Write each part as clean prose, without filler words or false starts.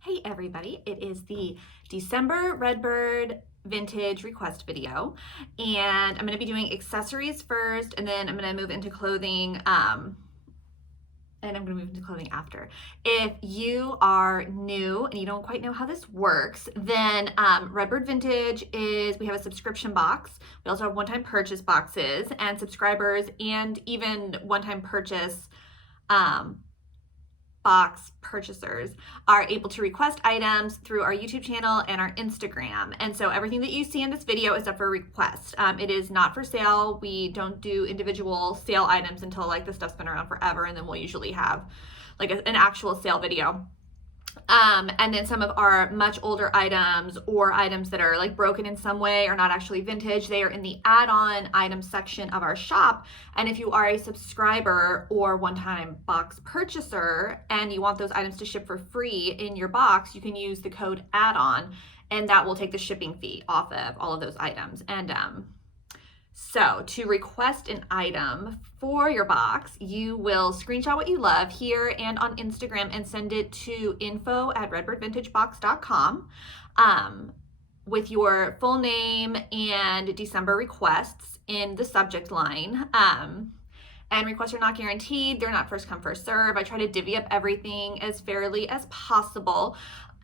Hey everybody, it is the December Redbird vintage request video, and I'm going to be doing accessories first, and then I'm going to move into clothing, and I'm going to move into clothing after. If you are new and you don't quite know how this works, then Redbird Vintage we have a subscription box. We also have one-time purchase boxes, and subscribers and even one-time purchase box purchasers are able to request items through our YouTube channel and our Instagram. And so everything that you see in this video is up for request. It is not for sale. We don't do individual sale items until like the stuff's been around forever, and then we'll usually have like an actual sale video. And then some of our much older items or items that are like broken in some way or not actually vintage, they are in the add-on items section of our shop. And if you are a subscriber or one-time box purchaser and you want those items to ship for free in your box, you can use the code add-on, and that will take the shipping fee off of all of those items. And so to request an item for your box, you will screenshot what you love here and on Instagram and send it to info@redbirdvintagebox.com with your full name and December requests in the subject line. And requests are not guaranteed. They're not first come, first serve. I try to divvy up everything as fairly as possible.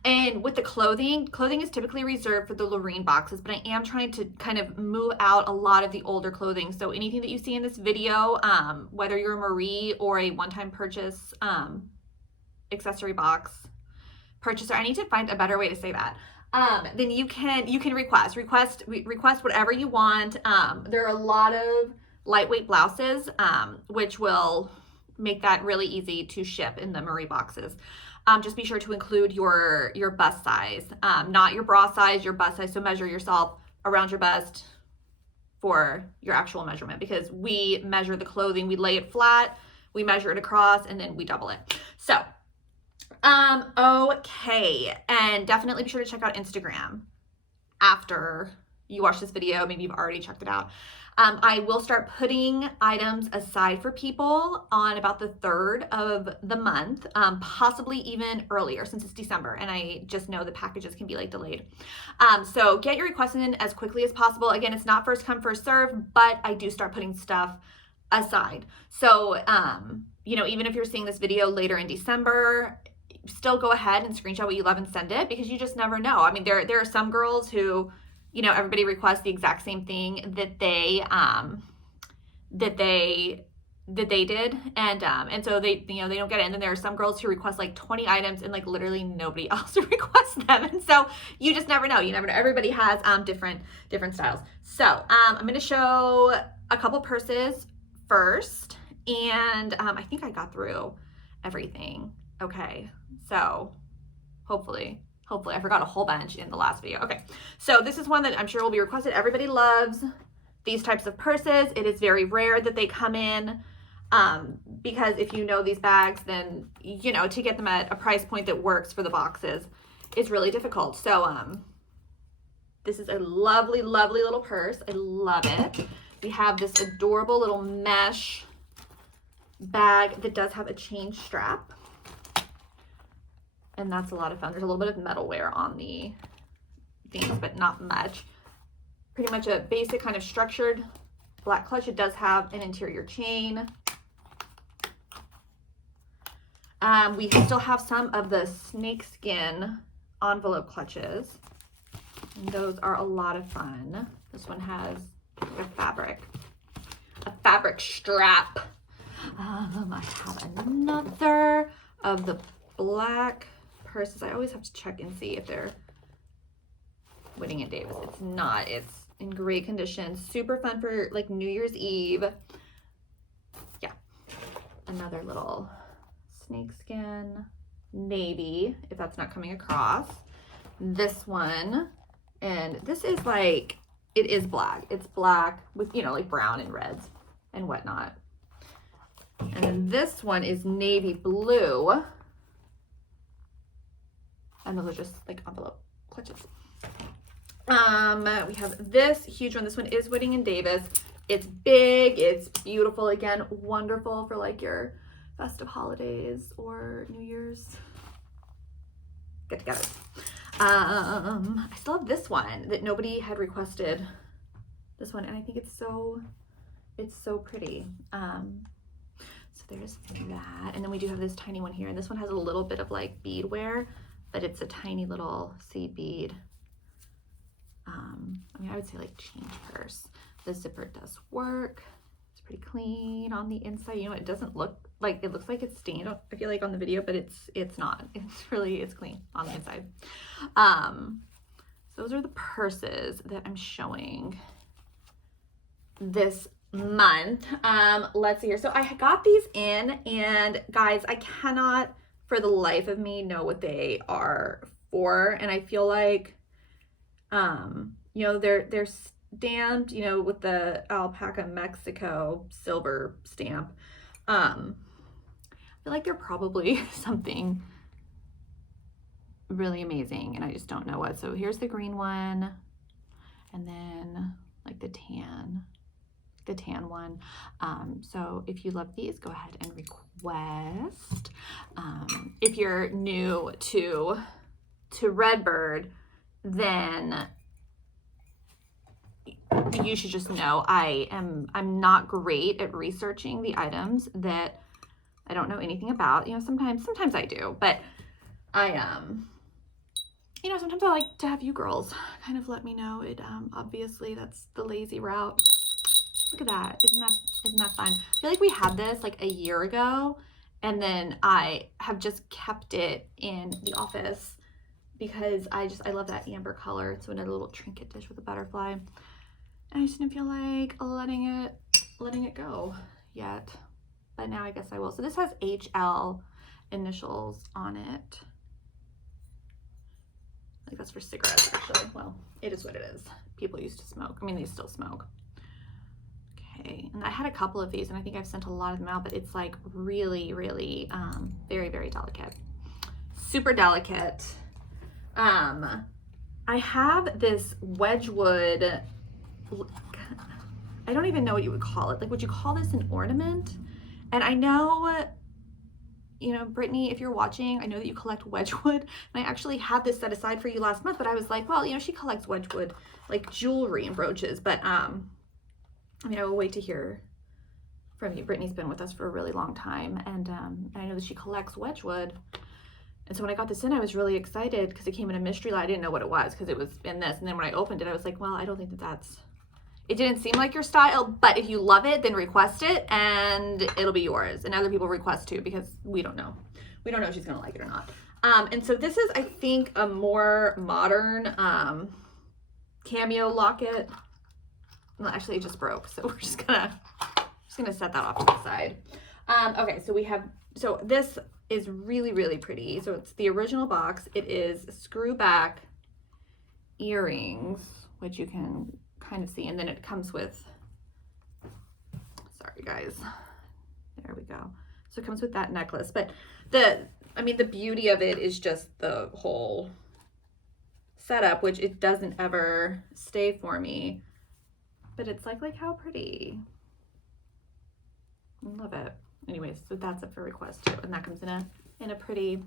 And with the clothing is typically reserved for the Lorene boxes, but I am trying to kind of move out a lot of the older clothing. So anything that you see in this video, whether you're a Marie or a one-time purchase accessory box purchaser, I need to find a better way to say that. Then you can request whatever you want. There are a lot of lightweight blouses, which will make that really easy to ship in the Marie boxes. Just be sure to include your bust size, not your bra size, your bust size. So measure yourself around your bust for your actual measurement, because we measure the clothing, we lay it flat, we measure it across, and then we double it. So, okay. And definitely be sure to check out Instagram after you watch this video. Maybe you've already checked it out. I will start putting items aside for people on about the 3rd of the month, possibly even earlier since it's December, and I just know the packages can be like delayed. So get your requests in as quickly as possible. Again, it's not first come, first serve, but I do start putting stuff aside. So, even if you're seeing this video later in December, still go ahead and screenshot what you love and send it, because you just never know. I mean, there are some girls who, everybody requests the exact same thing that they did, and so they don't get it. And then there are some girls who request like 20 items and like literally nobody else requests them, and so you just never know. You never know. Everybody has different styles. So I'm going to show a couple purses first, and I think I got through everything. Okay, so hopefully I forgot a whole bunch in the last video. Okay, so this is one that I'm sure will be requested. Everybody loves these types of purses. It is very rare that they come in, because if you know these bags, then, to get them at a price point that works for the boxes is really difficult. So this is a lovely, lovely little purse. I love it. We have this adorable little mesh bag that does have a chain strap. And that's a lot of fun. There's a little bit of metalware on the things, but not much. Pretty much a basic kind of structured black clutch. It does have an interior chain. We still have some of the snakeskin envelope clutches. And those are a lot of fun. This one has a fabric strap. I have another of the black purses. I always have to check and see if they're Whitting and Davis. It's not. It's in great condition. Super fun for like New Year's Eve. Yeah. Another little snakeskin navy, if that's not coming across. This one, and this is like, it is black. It's black with, like brown and reds and whatnot. And then this one is navy blue. And those are just like envelope clutches. We have this huge one. This one is Whitting and Davis. It's big, it's beautiful. Again, wonderful for like your festive holidays or New Year's. get together. I still have this one that nobody had requested. This one, and I think it's so pretty. So there's that, and then we do have this tiny one here, and this one has a little bit of like bead wear, but it's a tiny little seed bead. I mean, I would say like chain purse. The zipper does work. It's pretty clean on the inside. You know, it doesn't look like, it looks like it's stained, I feel like, on the video, but it's not. It's clean on the inside. So those are the purses that I'm showing this month. Let's see here. So I got these in, and guys, I cannot for the life of me know what they are for, and I feel like you know, they're stamped, you know, with the Alpaca Mexico silver stamp. I feel like they're probably something really amazing, and I just don't know what. So here's the green one, and then like the tan one. So if you love these, go ahead and request. If you're new to Redbird, then you should just know I'm not great at researching the items that I don't know anything about. You know, sometimes I do, but you know, sometimes I like to have you girls kind of let me know. It obviously that's the lazy route. Look at that. Isn't that fun? I feel like we had this like a year ago, and then I have just kept it in the office because I love that amber color. It's in a little trinket dish with a butterfly, and I just didn't feel like letting it go yet, but now I guess I will. So this has HL initials on it. I think that's for cigarettes, actually. Well, it is what it is. People used to smoke. I mean, they still smoke. Okay, and I had a couple of these, and I think I've sent a lot of them out, but it's like really, really very, very delicate. Super delicate. I have this Wedgwood, I don't even know what you would call it. Like, would you call this an ornament? And I know, you know, Brittany, if you're watching, I know that you collect Wedgwood, and I actually had this set aside for you last month, but I was like, well, you know, she collects Wedgwood, like jewelry and brooches, but I mean, I will wait to hear from you. Brittany's been with us for a really long time, and I know that she collects Wedgwood. And so when I got this in, I was really excited because it came in a mystery light. I didn't know what it was because it was in this. And then when I opened it, I was like, well, I don't think it didn't seem like your style, but if you love it, then request it and it'll be yours. And other people request too, because we don't know. We don't know if she's going to like it or not. And so this is, I think, a more modern cameo locket. Well, actually it just broke. So we're just gonna set that off to the side. Okay, so this is really, really pretty. So it's the original box. It is screw back earrings, which you can kind of see, and then it comes with, sorry guys, there we go. So it comes with that necklace, but the beauty of it is just the whole setup, which it doesn't ever stay for me, but it's like how pretty. I love it. Anyways, so that's up for request too, and that comes in a pretty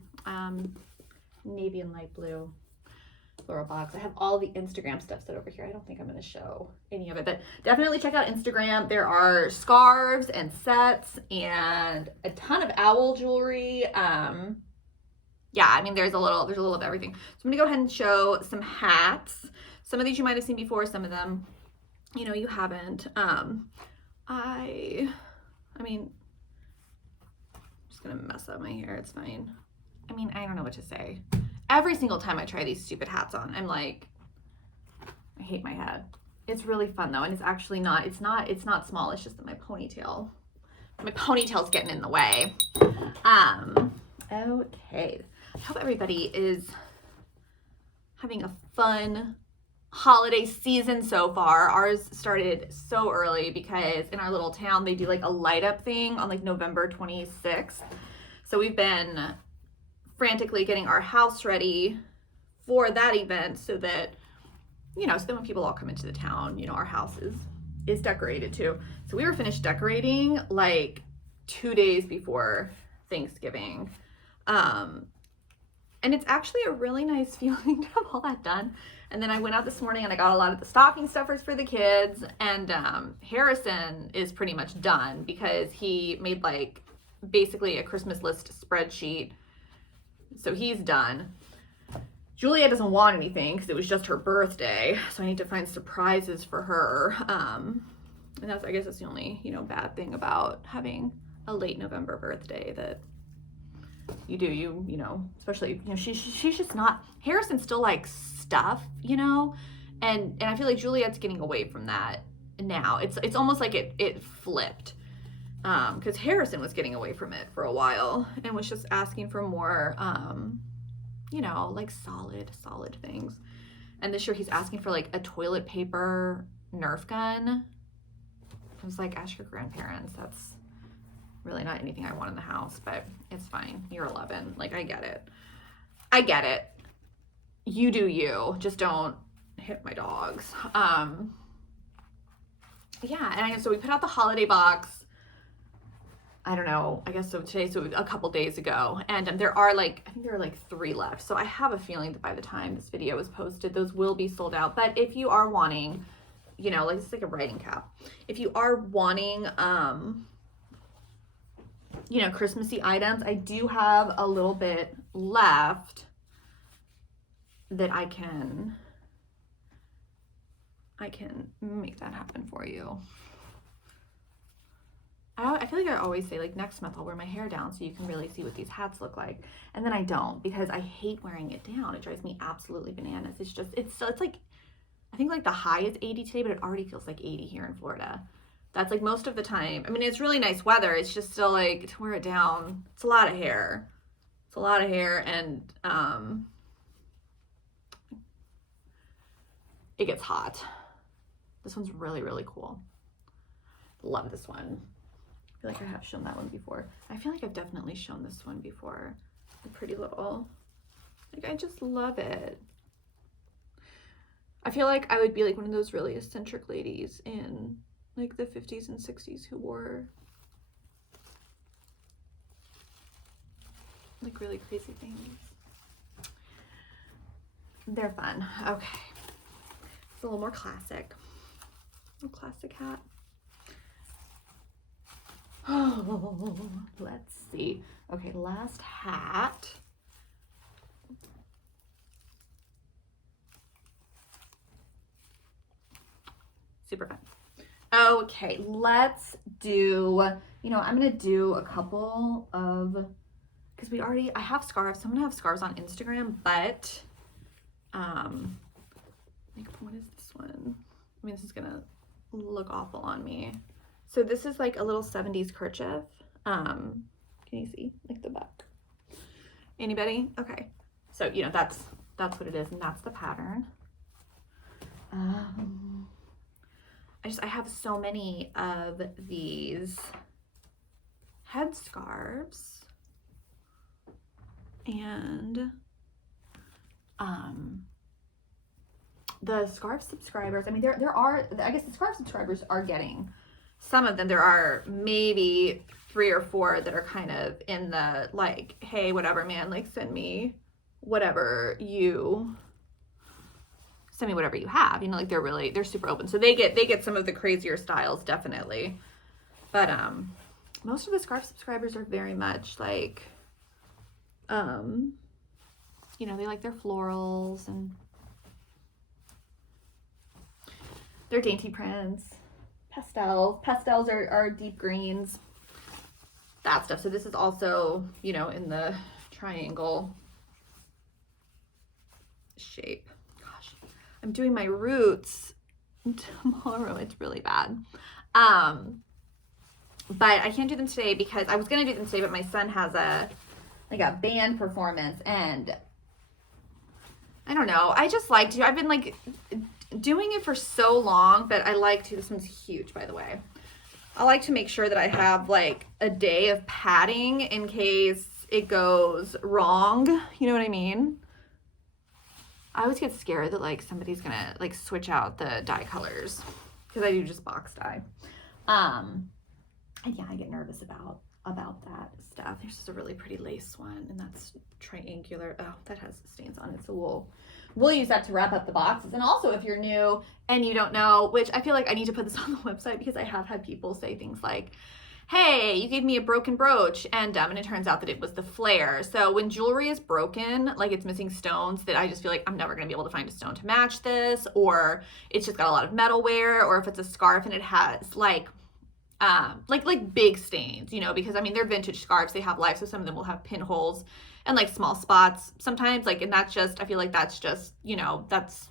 navy and light blue floral box. I have all the Instagram stuff set over here. I don't think I'm going to show any of it, but definitely check out Instagram. There are scarves and sets and a ton of owl jewelry. Yeah, I mean, there's a little of everything. So I'm going to go ahead and show some hats. Some of these you might have seen before, some of them, you know, you haven't. I mean, gonna mess up my hair. It's fine. I mean, I don't know what to say. Every single time I try these stupid hats on, I'm like, I hate my head. It's really fun though, and it's actually not. It's not small. It's just that my ponytail's getting in the way. Okay. I hope everybody is having a fun holiday season so far. Ours started so early because in our little town they do like a light up thing on like November 26th. So we've been frantically getting our house ready for that event so that, you know, so then when people all come into the town, you know, our house is decorated too. So we were finished decorating like 2 days before Thanksgiving. And it's actually a really nice feeling to have all that done. And then I went out this morning and I got a lot of the stocking stuffers for the kids. And Harrison is pretty much done because he made like basically a Christmas list spreadsheet. So he's done. Julia doesn't want anything because it was just her birthday. So I need to find surprises for her. And that's, I guess that's the only, bad thing about having a late November birthday, that especially, she's just not, Harrison still likes stuff, and I feel like Juliet's getting away from that now. It's almost like it flipped, because Harrison was getting away from it for a while and was just asking for more, like solid things. And this year he's asking for like a toilet paper Nerf gun. I was like, ask your grandparents. That's really not anything I want in the house, but it's fine. You're 11. Like, I get it. You do you. Just don't hit my dogs. Yeah, and so we put out the holiday box. I don't know, I guess so a couple days ago. And I think there are like 3 left. So I have a feeling that by the time this video is posted, those will be sold out. But if you are wanting, like this is like a writing cap. If you are wanting, Christmassy items, I do have a little bit left that I can make that happen for you. I feel like I always say, like, next month I'll wear my hair down so you can really see what these hats look like. And then I don't, because I hate wearing it down. It drives me absolutely bananas. It's like, I think like the high is 80 today, but it already feels like 80 here in Florida. That's like most of the time. I mean, it's really nice weather. It's just still like, to wear it down, it's a lot of hair. And it gets hot. This one's really, really cool. Love this one. I feel like I have shown that one before. I feel like I've definitely shown this one before. The pretty little, like, I just love it. I feel like I would be like one of those really eccentric ladies in like the 50s and 60s who wore like really crazy things. They're fun. Okay. It's a little more classic. A classic hat. Oh, let's see. Okay, last hat. Super fun. Okay, let's do, I'm going to do a couple of, because I have scarves. So I'm going to have scarves on Instagram, but, like, what is this one? I mean, this is going to look awful on me. So this is like a little 70s kerchief. Can you see like the back? Anybody? Okay. So, that's what it is, and that's the pattern. I have so many of these headscarves, and the scarf subscribers, I mean, there are, I guess the scarf subscribers are getting some of them. There are maybe 3 or 4 that are kind of in the like, hey, whatever, man, like send me whatever you have, like they're super open. So they get some of the crazier styles, definitely. But most of the scarf subscribers are very much like, they like their florals and their dainty prints, pastels are deep greens, that stuff. So this is also, in the triangle shape. Gosh, I'm doing my roots tomorrow. It's really bad. But I can't do them today because I was going to do them today, but my son has a band performance, and I don't know. I just like to, I've been like doing it for so long, but I like to, this one's huge, by the way. I like to make sure that I have like a day of padding in case it goes wrong. You know what I mean? I always get scared that like somebody's gonna like switch out the dye colors because I do just box dye. And yeah, I get nervous about about that stuff. There's just a really pretty lace one, and that's triangular. Oh, that has stains on it, so we'll use that to wrap up the boxes. And also, if you're new and you don't know, which I feel like I need to put this on the website because I have had people say things like, hey, you gave me a broken brooch, and it turns out that it was the flare. So when jewelry is broken, like it's missing stones, that I just feel like I'm never gonna be able to find a stone to match this, or it's just got a lot of metal wear, or if it's a scarf and it has like big stains, you know, because I mean, they're vintage scarves, they have life, so some of them will have pinholes and like small spots sometimes, like, and that's just, I feel like that's just, you know, that's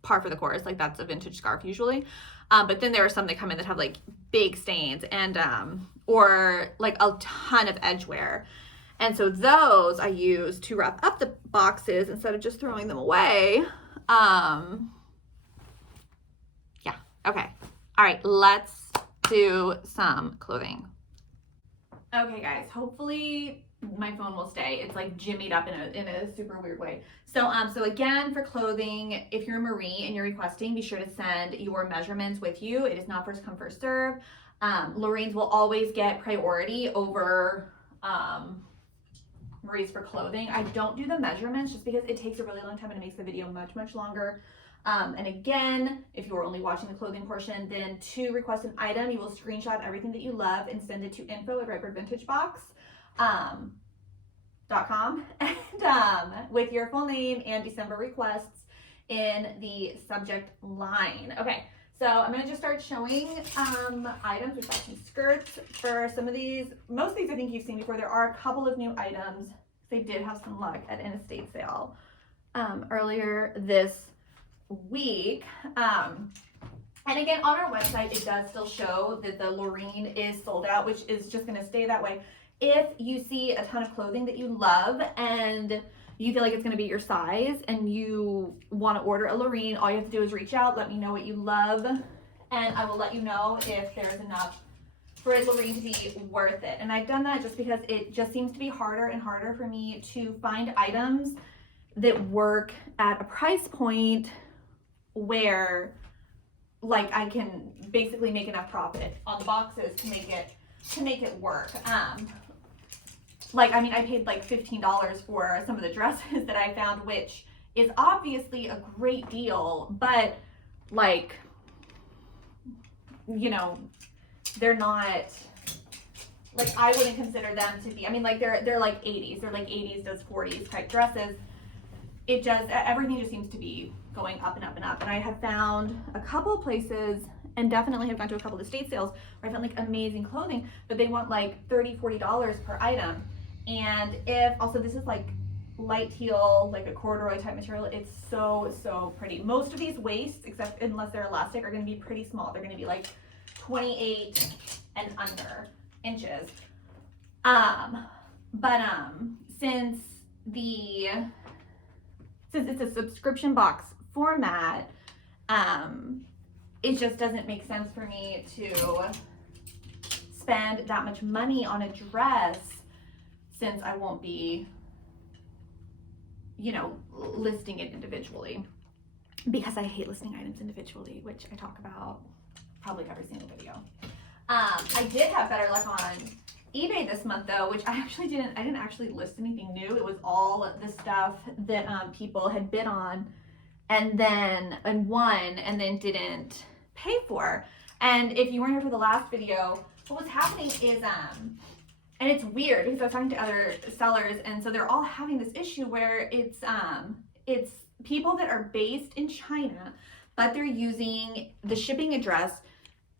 par for the course, like that's a vintage scarf usually. But then there are some that come in that have like big stains and or like a ton of edge wear. And so those I use to wrap up the boxes instead of just throwing them away. Yeah, okay. All right, let's do some clothing. Okay guys, hopefully my phone will stay. It's like jimmied up in a super weird way. So again, for clothing, if you're a Marie and you're requesting, be sure to send your measurements with you. It is not first come, first serve. Lorene's will always get priority over Marie's for clothing. I don't do the measurements just because it takes a really long time and it makes the video much, much longer. And again, if you are only watching the clothing portion, then to request an item, you will screenshot everything that you love and send it to info@redbirdvintagebox.com and with your full name and December requests in the subject line. Okay, so I'm going to just start showing items. We've got some skirts for some of these. Most of these I think you've seen before. There are a couple of new items. They did have some luck at an estate sale earlier this week. And again, on our website, it does still show that the Lorene is sold out, which is just going to stay that way. If you see a ton of clothing that you love and you feel like it's going to be your size and you want to order a Lorene, all you have to do is reach out, let me know what you love, and I will let you know if there's enough for a Lorene to be worth it. And I've done that just because it just seems to be harder and harder for me to find items that work at a price point where like I can basically make enough profit on the boxes to make it work. Like, I mean, I paid like $15 for some of the dresses that I found, which is obviously a great deal, but like, you know, they're not, like, I wouldn't consider them to be, I mean, like, they're like 80s, they're like 80s to 40s type dresses. It just, everything just seems to be going up and up and up. And I have found a couple of places, and definitely have gone to a couple of estate sales where I found like amazing clothing, but they want like $30, $40 per item. And if, also this is like light teal, like a corduroy type material, it's so, so pretty. Most of these waists, except unless they're elastic, are gonna be pretty small. They're gonna be like 28 and under inches. Since it's a subscription box format, it just doesn't make sense for me to spend that much money on a dress since I won't be, you know, listing it individually, because I hate listing items individually, which I talk about probably every single video. I did have better luck on eBay this month though, which I didn't actually list anything new. It was all the stuff that people had bid on and won and then didn't pay for. And if you weren't here for the last video, what was happening is and it's weird because I was talking to other sellers, and so they're all having this issue where it's people that are based in China, but they're using the shipping address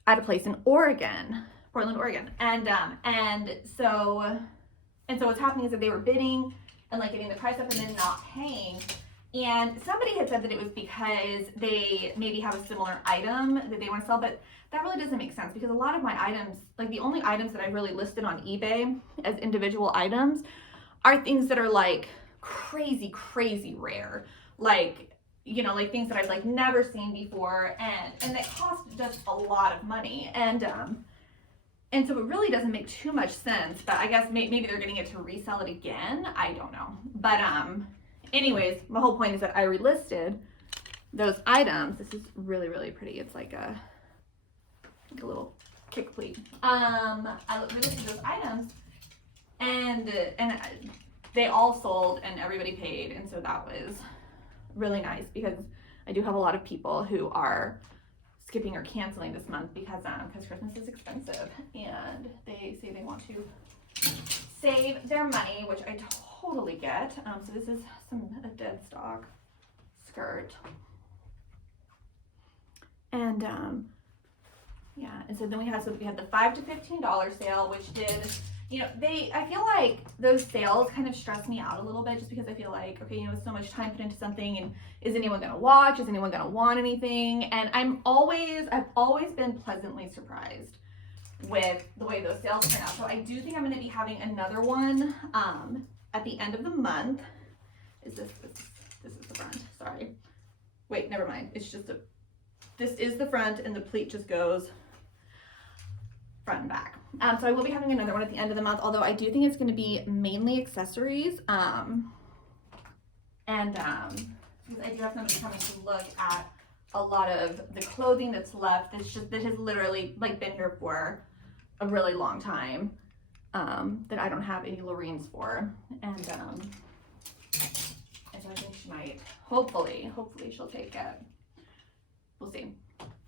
at a place in Oregon, Portland, Oregon. And so what's happening is that they were bidding and like getting the price up and then not paying. And somebody had said that it was because they maybe have a similar item that they want to sell, but that really doesn't make sense because a lot of my items, like the only items that I've really listed on eBay as individual items are things that are like crazy, crazy rare. Like, you know, like things that I've like never seen before and that cost just a lot of money. And so it really doesn't make too much sense, but I guess maybe they're getting it to resell it again. I don't know. But anyways, my whole point is that I relisted those items. This is really, really pretty. It's like a little kick pleat. I looked at those items, and they all sold, and everybody paid, and so that was really nice because I do have a lot of people who are skipping or canceling this month because Christmas is expensive, and they say they want to save their money, which I totally get. So this is a dead stock skirt, and yeah, and so then we had the $5 to $15 sale, which did, you know, I feel like those sales kind of stress me out a little bit, just because I feel like, okay, you know, so much time put into something, and is anyone gonna watch? Is anyone gonna want anything? And I've always been pleasantly surprised with the way those sales turn out. So I do think I'm gonna be having another one at the end of the month. This is the front, sorry. Wait, never mind. It's just this is the front, and the pleat just goes front and back. So I will be having another one at the end of the month, although I do think it's going to be mainly accessories. And because I do have somebody coming to look at a lot of the clothing that's left that has literally like been here for a really long time, that I don't have any Loreens for. And so I think she might, hopefully she'll take it. We'll see.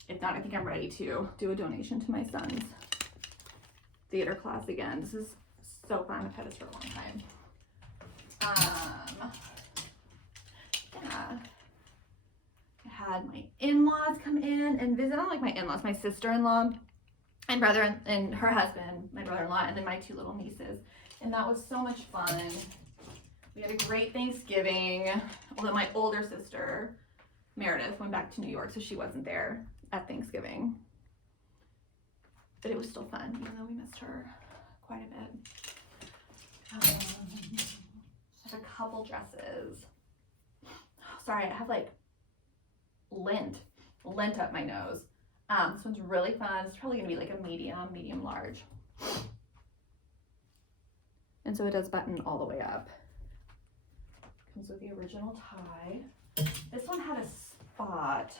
If not, I think I'm ready to do a donation to my son's theater class again. This is so fun. I've had this for a long time. Yeah. I had my in-laws come in and visit. I don't like my in-laws, my sister-in-law and brother and her husband, my brother-in-law, and then my two little nieces. And that was so much fun. We had a great Thanksgiving, although my older sister, Meredith, went back to New York, so she wasn't there at Thanksgiving. But it was still fun, even though we missed her quite a bit. I have a couple dresses. Sorry, I have like lint up my nose. This one's really fun. It's probably gonna be like a medium large. And so it does button all the way up. Comes with the original tie. This one had a spot.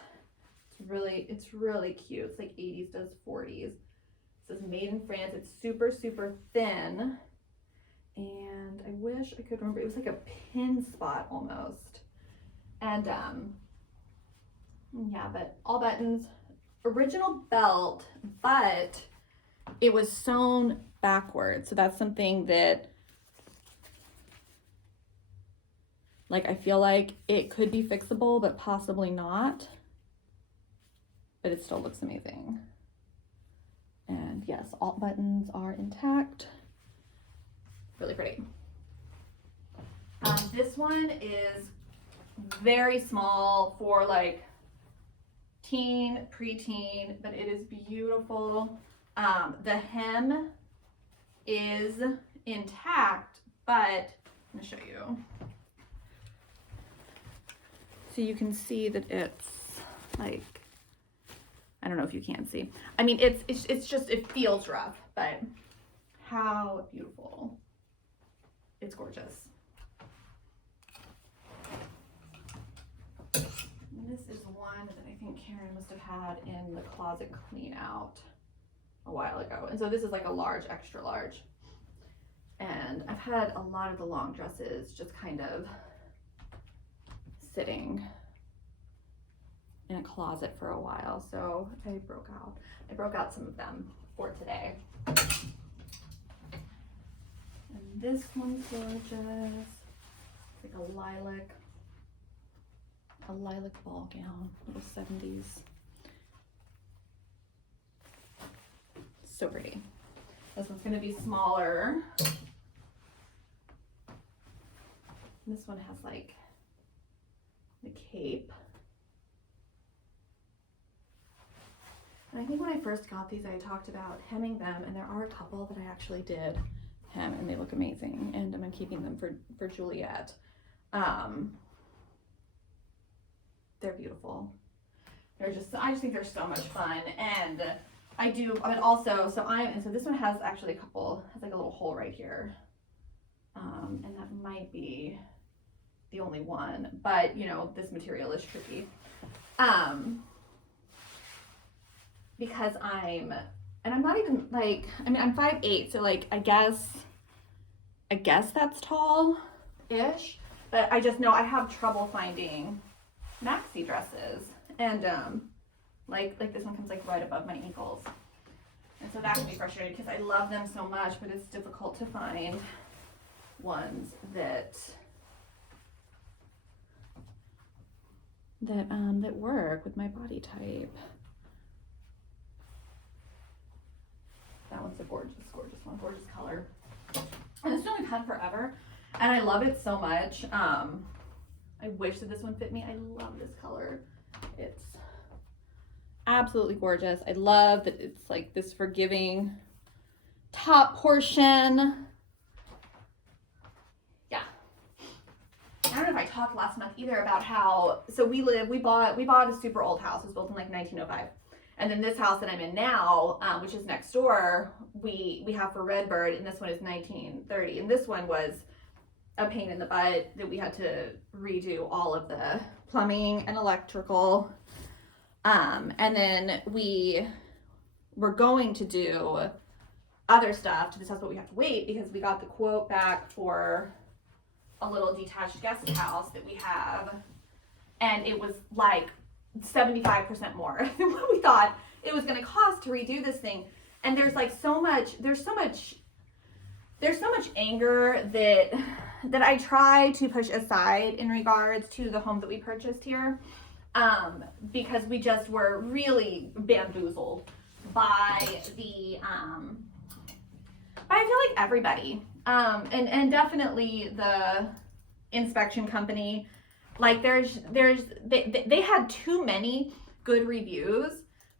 It's really cute. It's like 80s does 40s. It says made in France. It's super thin. And I wish I could remember. It was like a pin spot almost. And yeah, but all buttons. Original belt, but it was sewn backwards. So that's something that, like, I feel like it could be fixable, but possibly not. But it still looks amazing. And yes, all buttons are intact. Really pretty. This one is very small for like teen, preteen, but it is beautiful. The hem is intact, but I'm gonna show you. So you can see that it's like, I don't know if you can see. I mean, it's just, it feels rough, but how beautiful. It's gorgeous. And this is one that I think Karen must have had in the closet clean out a while ago. And so this is like a large, extra large. And I've had a lot of the long dresses just kind of sitting in a closet for a while, so I broke out some of them for today. And this one's gorgeous. It's like a lilac ball gown, little 70s. So pretty. This one's gonna be smaller. This one has like the cape. And I think when I first got these, I talked about hemming them, and there are a couple that I actually did hem, and they look amazing. And I'm keeping them for Juliet. They're beautiful. I just think they're so much fun, and I do. But also, so this one has actually has like a little hole right here, and that might be the only one. But you know, this material is tricky. Because I'm And I'm not even like, I mean, I'm 5'8", so like, I guess that's tall-ish, but I just know I have trouble finding maxi dresses. And like this one comes like right above my ankles. And so that can be frustrating because I love them so much, but it's difficult to find ones that work with my body type. That one's a gorgeous one, gorgeous color. And this one we've had forever, and I love it so much. I wish that this one fit me. I love this color. It's absolutely gorgeous. I love that it's like this forgiving top portion. Yeah. I don't know if I talked last month either about how, so we bought a super old house. It was built in like 1905. And then this house that I'm in now, which is next door, we have for Redbird, and this one is 1930. And this one was a pain in the butt that we had to redo all of the plumbing and electrical. And then we were going to do other stuff to this house, but we have to wait because we got the quote back for a little detached guest house that we have. And it was like 75% more than what we thought it was going to cost to redo this thing. And there's so much anger that I try to push aside in regards to the home that we purchased here, because we just were really bamboozled by I feel like everybody, and definitely the inspection company. Like they had too many good reviews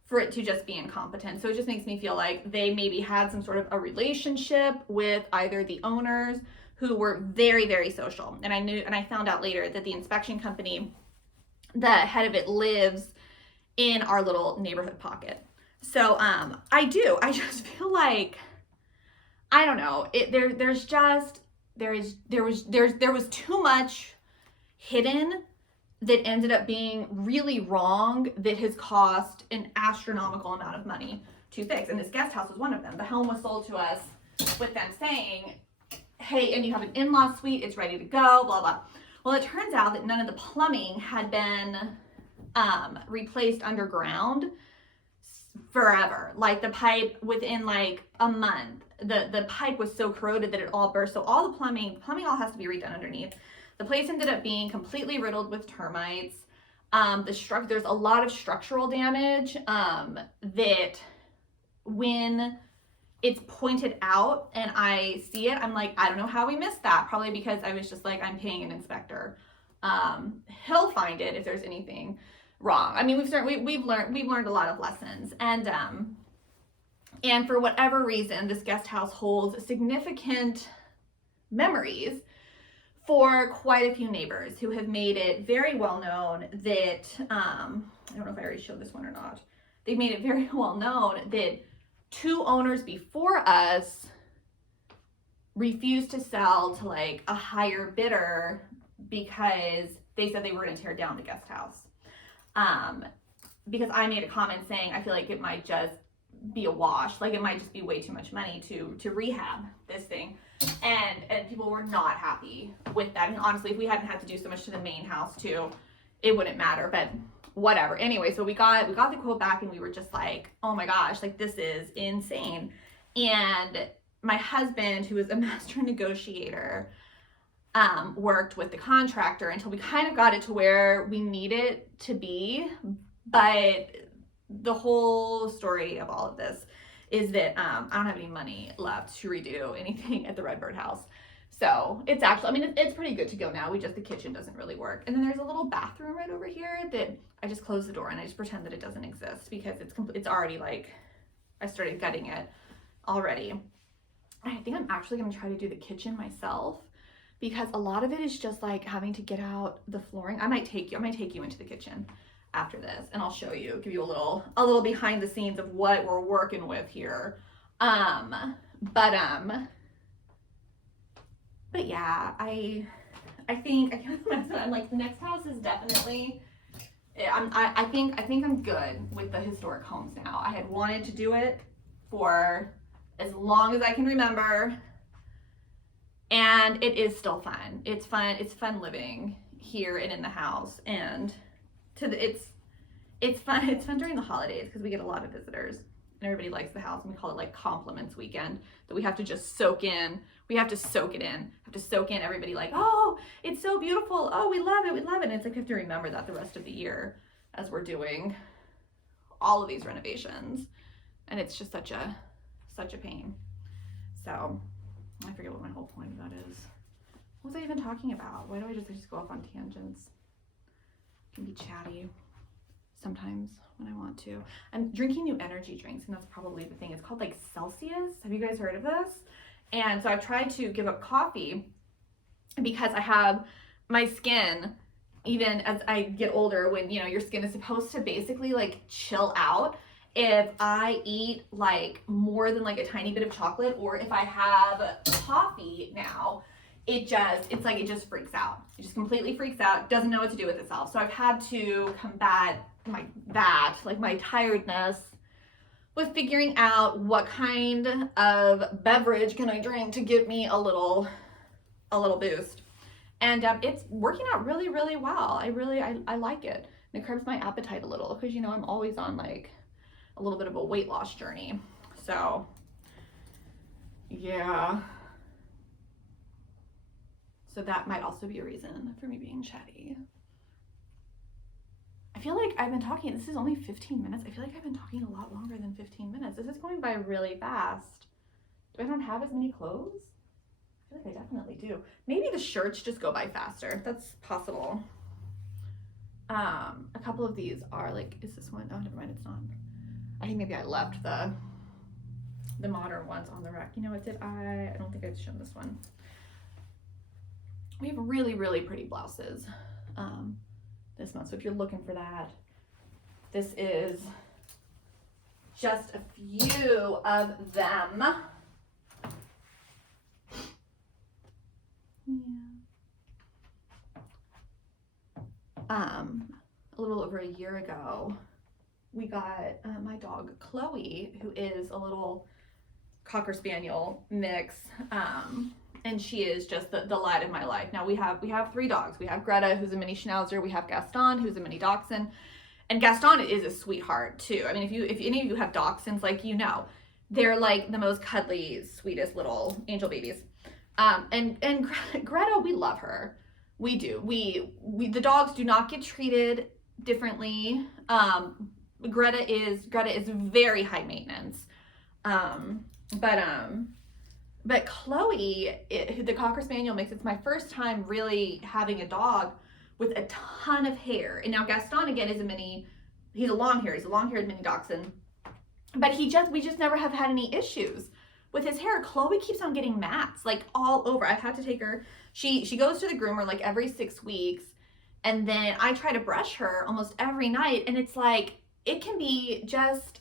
for it to just be incompetent. So it just makes me feel like they maybe had some sort of a relationship with either the owners, who were very, very social. And I found out later that the inspection company, the head of it, lives in our little neighborhood pocket. So I just feel like, I don't know, there was too much hidden that ended up being really wrong, that has cost an astronomical amount of money to fix. And this guest house was one of them. The home was sold to us with them saying, hey, and you have an in-law suite, it's ready to go, blah, blah. Well, it turns out that none of the plumbing had been replaced underground forever. Like the pipe, within like a month, the pipe was so corroded that it all burst. So all the plumbing all has to be redone underneath. The place ended up being completely riddled with termites. There's a lot of structural damage that when it's pointed out and I see it, I'm like, I don't know how we missed that. Probably because I was just like, I'm paying an inspector. He'll find it if there's anything wrong. I mean, we've learned a lot of lessons, and for whatever reason, this guest house holds significant memories for quite a few neighbors who have made it very well known that, I don't know if I already showed this one or not. They've made it very well known that 2 owners before us refused to sell to like a higher bidder because they said they were going to tear down the guest house. Because I made a comment saying, I feel like it might just be a wash. Like it might just be way too much money to rehab this thing. And people were not happy with that. And honestly, if we hadn't had to do so much to the main house too, it wouldn't matter, but whatever. Anyway, so we got the quote back and we were just like, oh my gosh, like this is insane. And my husband, who is a master negotiator, worked with the contractor until we kind of got it to where we need it to be. But the whole story of all of this is that I don't have any money left to redo anything at the Redbird house. So it's actually, I mean, it's pretty good to go now. The kitchen doesn't really work. And then there's a little bathroom right over here that I just close the door and I just pretend that it doesn't exist because it's already like, I started gutting it already. I think I'm actually gonna try to do the kitchen myself because a lot of it is just like having to get out the flooring. I might take you into the kitchen after this and I'll show you, give you a little behind the scenes of what we're working with here. But yeah, I think I'm like, the next house is definitely, I think I'm good with the historic homes now. I had wanted to do it for as long as I can remember. And it is still fun. It's fun. It's fun living here and in the house. And it's fun. It's fun during the holidays because we get a lot of visitors and everybody likes the house. And we call it like compliments weekend, that we have to just soak in. We have to soak it in. Have to soak in everybody like, oh, it's so beautiful. Oh, we love it. We love it. And it's like we have to remember that the rest of the year as we're doing all of these renovations. And it's just such a pain. So I forget what my whole point of that is. What was I even talking about? Why do I just go off on tangents? I can be chatty sometimes when I want to. I'm drinking new energy drinks, and that's probably the thing. It's called like Celsius. Have you guys heard of this? And so I've tried to give up coffee because I have my skin, even as I get older, when, you know, your skin is supposed to basically like chill out. If I eat like more than like a tiny bit of chocolate, or if I have coffee now, it just freaks out. It just completely freaks out, doesn't know what to do with itself. So I've had to combat my tiredness with figuring out what kind of beverage can I drink to give me a little boost. And it's working out really, really well. I like it. And it curbs my appetite a little because, you know, I'm always on like a little bit of a weight loss journey. So yeah. So that might also be a reason for me being chatty. I feel like I've been talking, this is only 15 minutes. I feel like I've been talking a lot longer than 15 minutes. This is going by really fast. Do I not have as many clothes? I feel like I definitely do. Maybe the shirts just go by faster. That's possible. A couple of these are like, is this one? Oh, never mind, it's not. I think maybe I left the modern ones on the rack. You know what, I don't think I've shown this one. We have really, really pretty blouses this month. So if you're looking for that, this is just a few of them. Yeah. A little over a year ago, we got my dog Chloe, who is a little Cocker Spaniel mix, and she is just the light of my life. Now we have 3 dogs. We have Greta, who's a mini Schnauzer. We have Gaston, who's a mini Dachshund, and Gaston is a sweetheart too. I mean, if any of you have Dachshunds, like, you know, they're like the most cuddly, sweetest little angel babies. And Greta, we love her. We do. The dogs do not get treated differently. Greta is very high maintenance. But Chloe, the Cocker Spaniel mix, it's my first time really having a dog with a ton of hair. And now Gaston, again, he's a long-haired mini Dachshund. But we just never have had any issues with his hair. Chloe keeps on getting mats, like all over. I've had to take her, she goes to the groomer like every 6 weeks. And then I try to brush her almost every night. And it's like, it can be just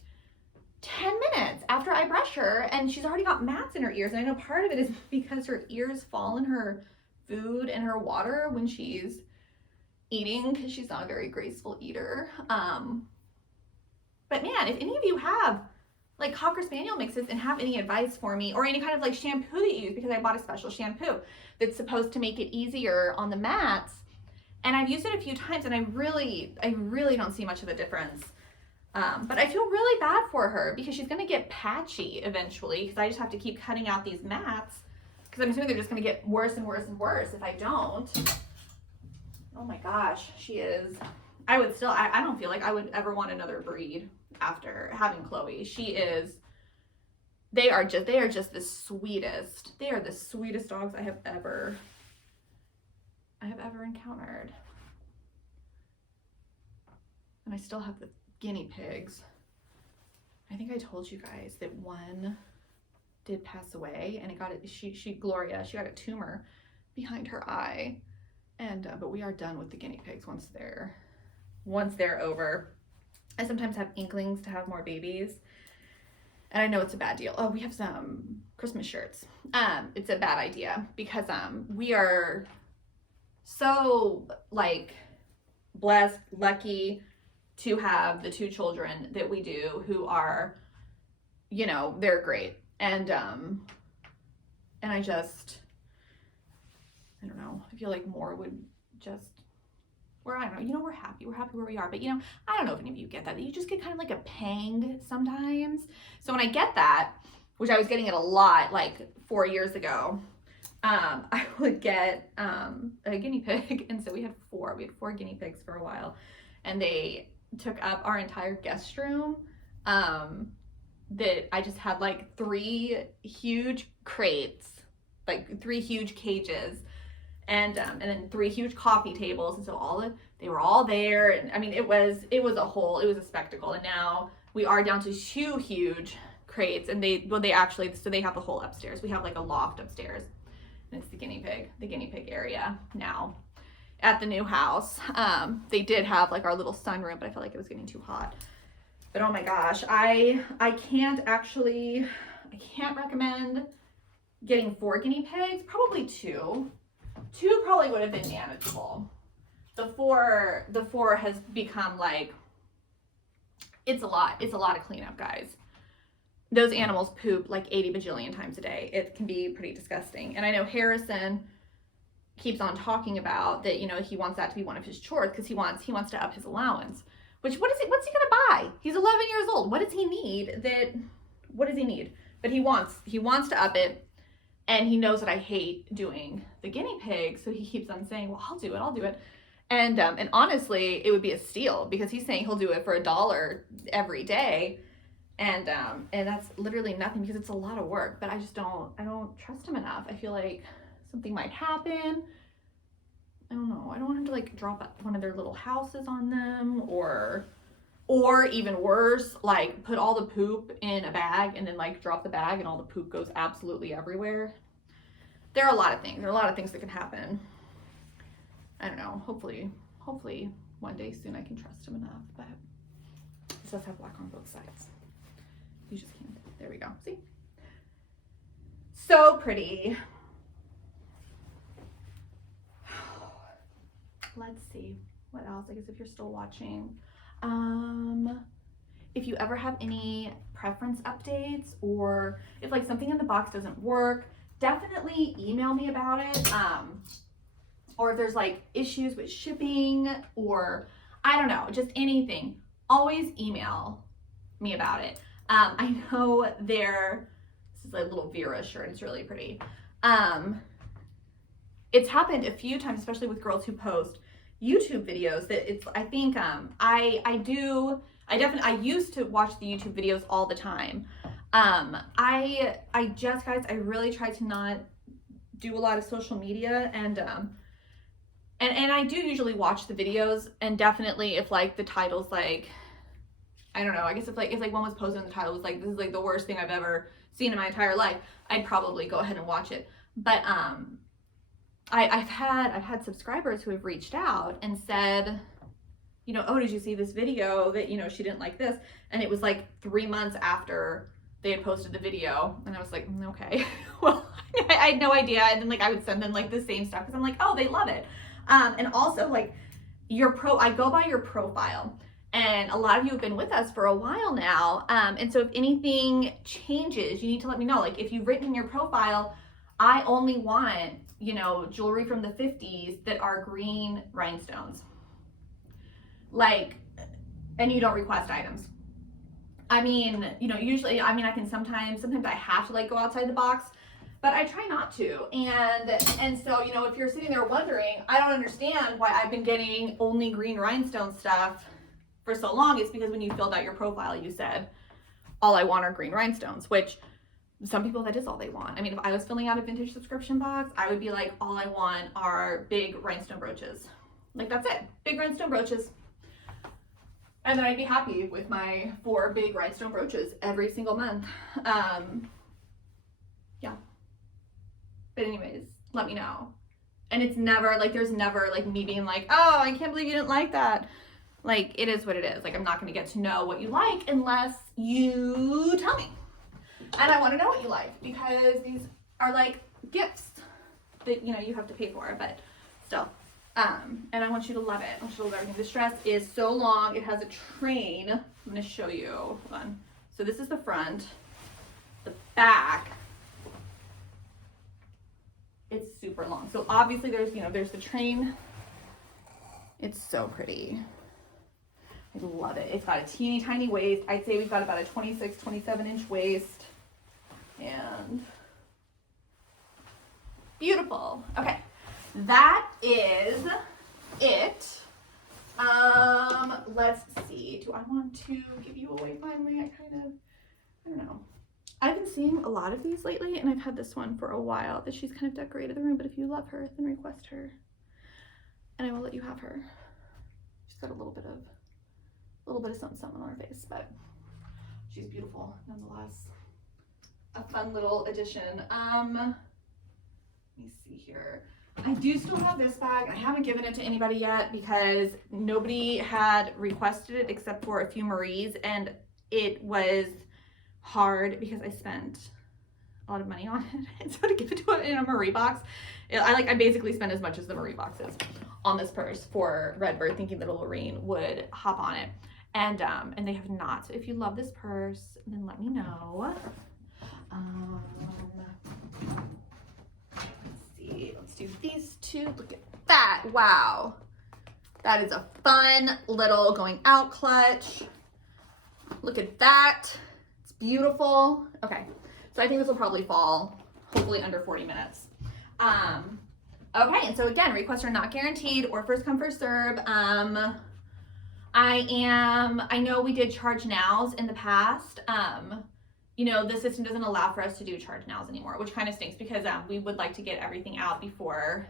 10 minutes after I brush her and she's already got mats in her ears. And I know part of it is because her ears fall in her food and her water when she's eating, because she's not a very graceful eater. But man, if any of you have like Cocker Spaniel mixes and have any advice for me, or any kind of like shampoo that you use, because I bought a special shampoo that's supposed to make it easier on the mats. And I've used it a few times and I really don't see much of a difference. But I feel really bad for her because she's going to get patchy eventually, because I just have to keep cutting out these mats, because I'm assuming they're just going to get worse and worse and worse if I don't. Oh my gosh, she is. I don't feel like I would ever want another breed after having Chloe. They are just the sweetest. They are the sweetest dogs I have ever encountered. And I still have the guinea pigs. I think I told you guys that one did pass away, and Gloria, she got a tumor behind her eye. And but we are done with the guinea pigs once they're over. I sometimes have inklings to have more babies, and I know it's a bad deal. Oh, we have some Christmas shirts. It's a bad idea because we are so like blessed, lucky to have the 2 children that we do, who are you know, they're great. And I don't know, I feel like more would just, I don't know, you know, we're happy where we are, but you know, I don't know if any of you get that you just get kind of like a pang sometimes. So when I get that, which I was getting it a lot like 4 years ago, I would get a guinea pig. And so we had four guinea pigs for a while, and they took up our entire guest room. That I just had like 3 huge crates, like 3 huge cages, and then 3 huge coffee tables. And so they were all there. And I mean, it was a spectacle. And now we are down to 2 huge crates, and they have the whole upstairs. We have like a loft upstairs, and it's the guinea pig area now at the new house. They did have like our little sunroom, but I felt like it was getting too hot. But oh my gosh, I can't recommend getting 4 guinea pigs. Probably 2. 2 probably would have been manageable. The four has become like, it's a lot of cleanup, guys. Those animals poop like 80 bajillion times a day. It can be pretty disgusting. And I know Harrison keeps on talking about that, you know, he wants that to be one of his chores because he wants to up his allowance. What's he gonna buy? He's 11 years old. What does he need? But he wants to up it, and he knows that I hate doing the guinea pig, so he keeps on saying, well, I'll do it. And honestly, it would be a steal because he's saying he'll do it for $1 every day. And that's literally nothing because it's a lot of work, but I don't trust him enough. I feel like something might happen. I don't know. I don't want him to like drop one of their little houses on them, or even worse, like put all the poop in a bag and then like drop the bag and all the poop goes absolutely everywhere. There are a lot of things that can happen. I don't know. Hopefully one day soon I can trust him enough, but it does have black on both sides. You just can't. There we go. See? So pretty. Let's see what else. I guess if you're still watching, if you ever have any preference updates, or if like something in the box doesn't work, definitely email me about it. Or if there's like issues with shipping, or I don't know, just anything, always email me about it. I know this is a little Vera shirt. It's really pretty. It's happened a few times, especially with girls who post YouTube videos, that it's, I think, I used to watch the YouTube videos all the time. I really try to not do a lot of social media, and I do usually watch the videos, and definitely if like the title's like, I don't know, I guess if like one was posted and the title was like, this is like the worst thing I've ever seen in my entire life, I'd probably go ahead and watch it. But I've had subscribers who have reached out and said, you know, oh, did you see this video that, you know, she didn't like this? And it was like 3 months after they had posted the video, and I was like, okay, well, I had no idea. And then like I would send them like the same stuff because I'm like, oh, they love it. And also like I go by your profile. And a lot of you have been with us for a while now. And so if anything changes, you need to let me know. Like if you've written in your profile, I only want, you know, jewelry from the 50s that are green rhinestones. Like, and you don't request items. I mean, you know, usually, I mean, I can sometimes I have to like go outside the box, but I try not to. And so, you know, if you're sitting there wondering, I don't understand why I've been getting only green rhinestone stuff for so long. It's because when you filled out your profile, you said, all I want are green rhinestones, which some people, that is all they want. I mean, if I was filling out a vintage subscription box, I would be like, all I want are big rhinestone brooches. Like, that's it. Big rhinestone brooches. And then I'd be happy with my 4 big rhinestone brooches every single month. Yeah. But anyways, let me know. And it's never, like, there's never, like, me being like, oh, I can't believe you didn't like that. Like, it is what it is. Like, I'm not going to get to know what you like unless you tell me. And I want to know what you like, because these are like gifts that, you know, you have to pay for, but still. And I want you to love it. I want you to love everything. This dress is so long. It has a train. I'm going to show you. Hold on. So this is the front. the back, it's super long. So obviously there's, you know, there's the train. It's so pretty. I love it. It's got a teeny tiny waist. I'd say we've got about a 26, 27 inch waist. And beautiful. Okay, that is it. Let's see. Do I want to give you away finally? I don't know. I've been seeing a lot of these lately, and I've had this one for a while that she's kind of decorated the room, but if you love her, then request her. And I will let you have her. She's got a little bit of something on her face, but she's beautiful nonetheless. A fun little addition. Let me see here. I do still have this bag. I haven't given it to anybody yet because nobody had requested it except for a few Maries, and it was hard because I spent a lot of money on it. And so to give it to it in a Marie box, I basically spent as much as the Marie boxes on this purse for Redbird, thinking that Lorraine would hop on it. And they have not. So if you love this purse, then let me know. Let's see. Let's do these two. Look at that. Wow. That is a fun little going out clutch. Look at that. It's beautiful. Okay. So I think this will probably fall hopefully under 40 minutes. Okay. And so again, requests are not guaranteed or first come, first serve. I know we did charge nows in the past. You know, the system doesn't allow for us to do charge nows anymore, which kind of stinks because we would like to get everything out before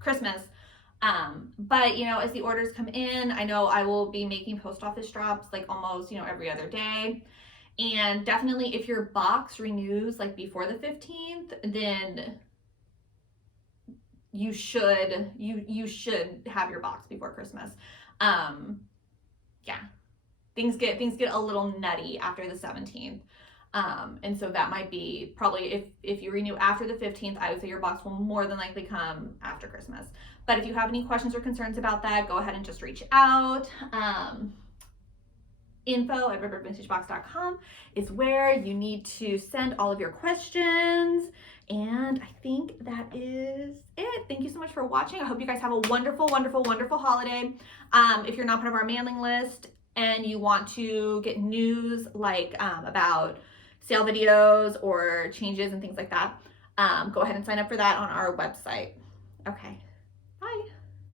Christmas. But you know, as the orders come in, I know I will be making post office drops like almost, you know, every other day. And definitely if your box renews like before the 15th, then you should have your box before Christmas. Yeah, things get a little nutty after the 17th. And so that might be probably if you renew after the 15th, I would say your box will more than likely come after Christmas. But if you have any questions or concerns about that, go ahead and just reach out. info@redbirdvintagebox.com is where you need to send all of your questions. And I think that is it. Thank you so much for watching. I hope you guys have a wonderful, wonderful, wonderful holiday. If you're not part of our mailing list and you want to get news like about sale videos or changes and things like that, go ahead and sign up for that on our website. Okay, bye.